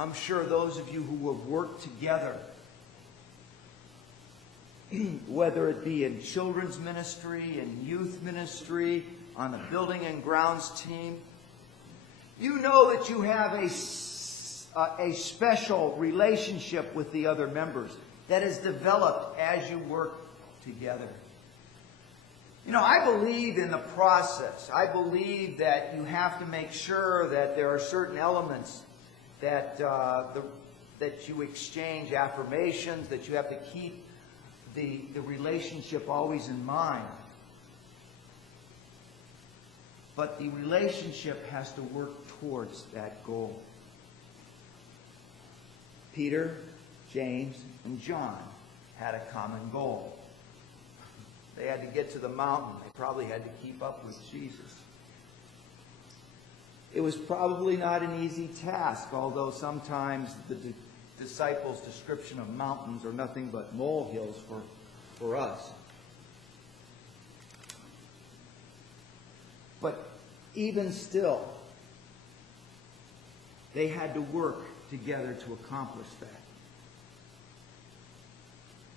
I'm sure those of you who have worked together, whether it be in children's ministry, in youth ministry, on the building and grounds team, you know that you have a special relationship with the other members that is developed as you work together. You know, I believe in the process. I believe that you have to make sure that there are certain elements that that you exchange affirmations, that you have to keep the relationship always in mind. But the relationship has to work towards that goal. Peter, James, and John had a common goal. They had to get to the mountain. They probably had to keep up with Jesus. It was probably not an easy task, although sometimes the disciples' description of mountains are nothing but molehills for us. But even still, they had to work together to accomplish that.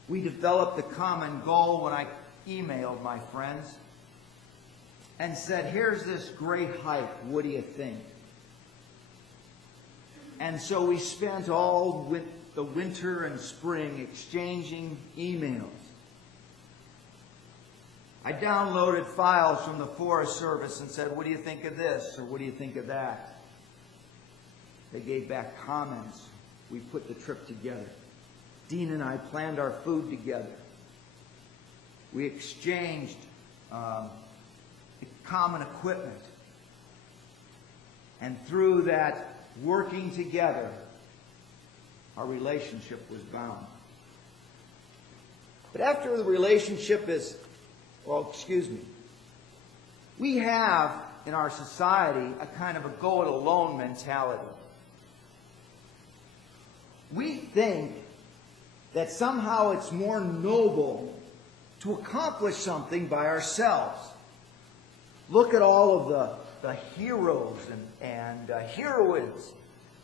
We developed a common goal when I emailed my friends and said, here's this great hike, what do you think? And so we spent all the winter and spring exchanging emails. I downloaded files from the Forest Service and said, what do you think of this? Or what do you think of that? They gave back comments. We put the trip together. Dean and I planned our food together. We exchanged common equipment. And through that working together, our relationship was bound. But after the relationship is, we have in our society a kind of a go-it-alone mentality. We think that somehow it's more noble to accomplish something by ourselves. Look at all of the heroes and heroines.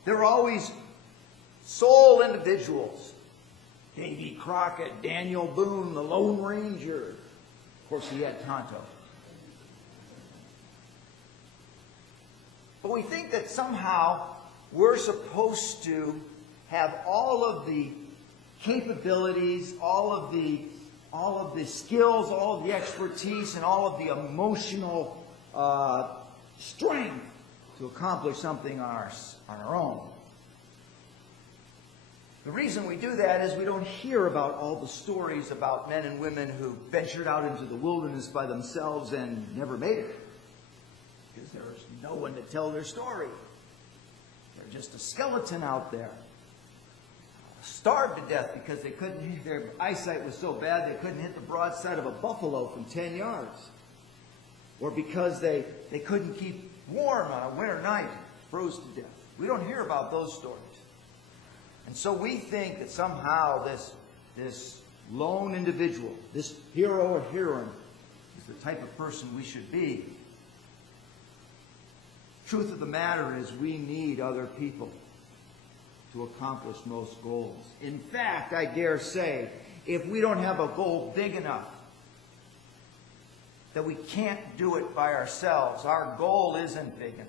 They're always sole individuals. Davy Crockett, Daniel Boone, the Lone Ranger. Of course, he had Tonto. But we think that somehow we're supposed to have all of the capabilities, all of the skills, all of the expertise, and all of the emotional strength to accomplish something on our own. The reason we do that is we don't hear about all the stories about men and women who ventured out into the wilderness by themselves and never made it. Because there's no one to tell their story. They're just a skeleton out there. Starved to death because their eyesight was so bad they couldn't hit the broadside of a buffalo from 10 yards. Or because they couldn't keep warm on a winter night, froze to death. We don't hear about those stories. And so we think that somehow this lone individual, this hero or heroine, is the type of person we should be. Truth of the matter is we need other people to accomplish most goals. In fact, I dare say, if we don't have a goal big enough that we can't do it by ourselves, our goal isn't big enough.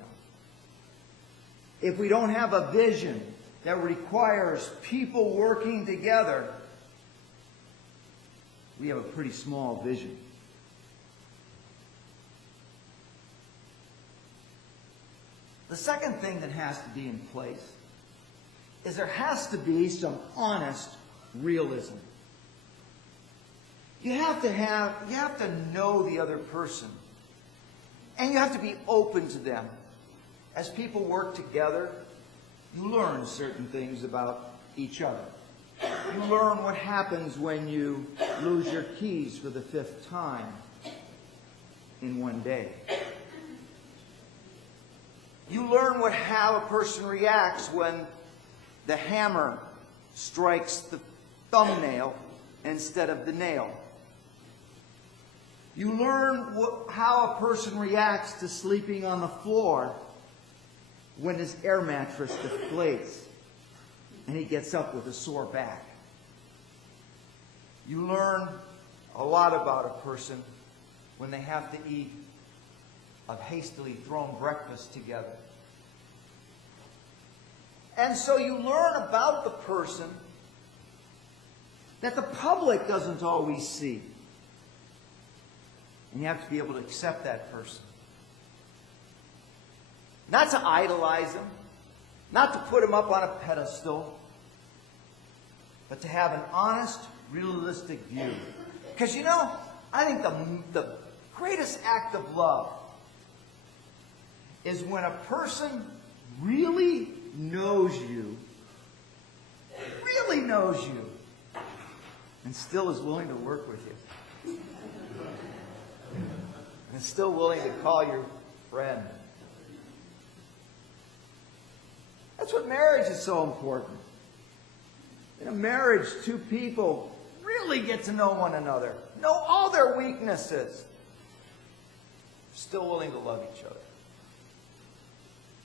If we don't have a vision that requires people working together, we have a pretty small vision. The second thing that has to be in place is there has to be some honest realism. You have to know the other person. And you have to be open to them. As people work together, you learn certain things about each other. You learn what happens when you lose your keys for the 5th time in one day. You learn how a person reacts when the hammer strikes the thumbnail instead of the nail. You learn how a person reacts to sleeping on the floor when his air mattress deflates. and he gets up with a sore back. You learn a lot about a person when they have to eat a hastily thrown breakfast together. And so you learn about the person that the public doesn't always see. And you have to be able to accept that person. Not to idolize him, not to put him up on a pedestal, but to have an honest, realistic view. Because I think the greatest act of love is when a person really knows you, and still is willing to work with you. And is still willing to call your friend. That's what marriage is so important. In a marriage, two people really get to know one another, know all their weaknesses, still willing to love each other.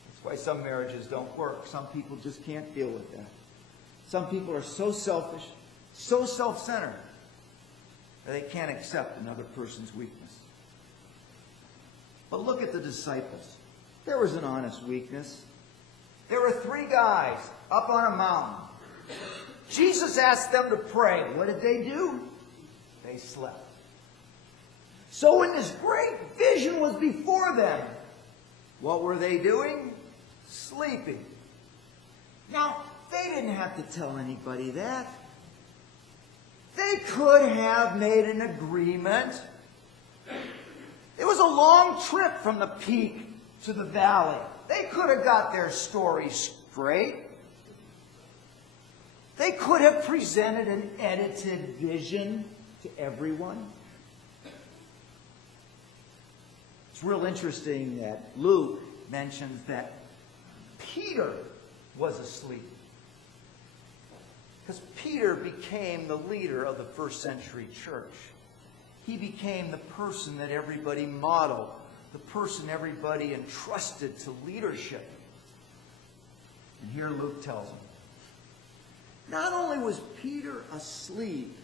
That's why some marriages don't work. Some people just can't deal with that. Some people are so selfish, so self-centered, that they can't accept another person's weakness. But look at the disciples. There was an honest weakness. There were 3 guys up on a mountain. Jesus asked them to pray. What did they do? They slept. So when this great vision was before them, what were they doing? Sleeping. Now, they didn't have to tell anybody that. They could have made an agreement. It was a long trip from the peak to the valley. They could have got their story straight. They could have presented an edited vision to everyone. It's real interesting that Luke mentions that Peter was asleep. Because Peter became the leader of the first century church. He became the person that everybody modeled, the person everybody entrusted to leadership. And here Luke tells him, not only was Peter asleep,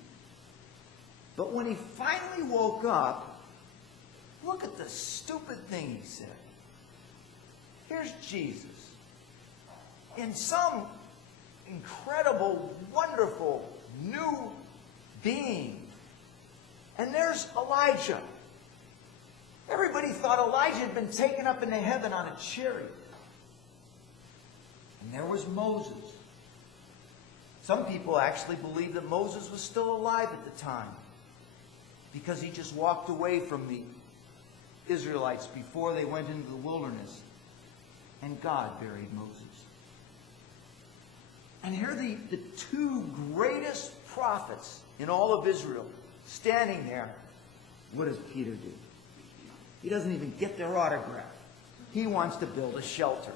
but when he finally woke up, look at the stupid thing he said. Here's Jesus in some incredible, wonderful, new being. And there's Elijah. Everybody thought Elijah had been taken up into heaven on a chariot. And there was Moses. Some people actually believe that Moses was still alive at the time because he just walked away from the Israelites before they went into the wilderness. And God buried Moses. And here are the 2 greatest prophets in all of Israel standing there. What does Peter do? He doesn't even get their autograph. He wants to build a shelter.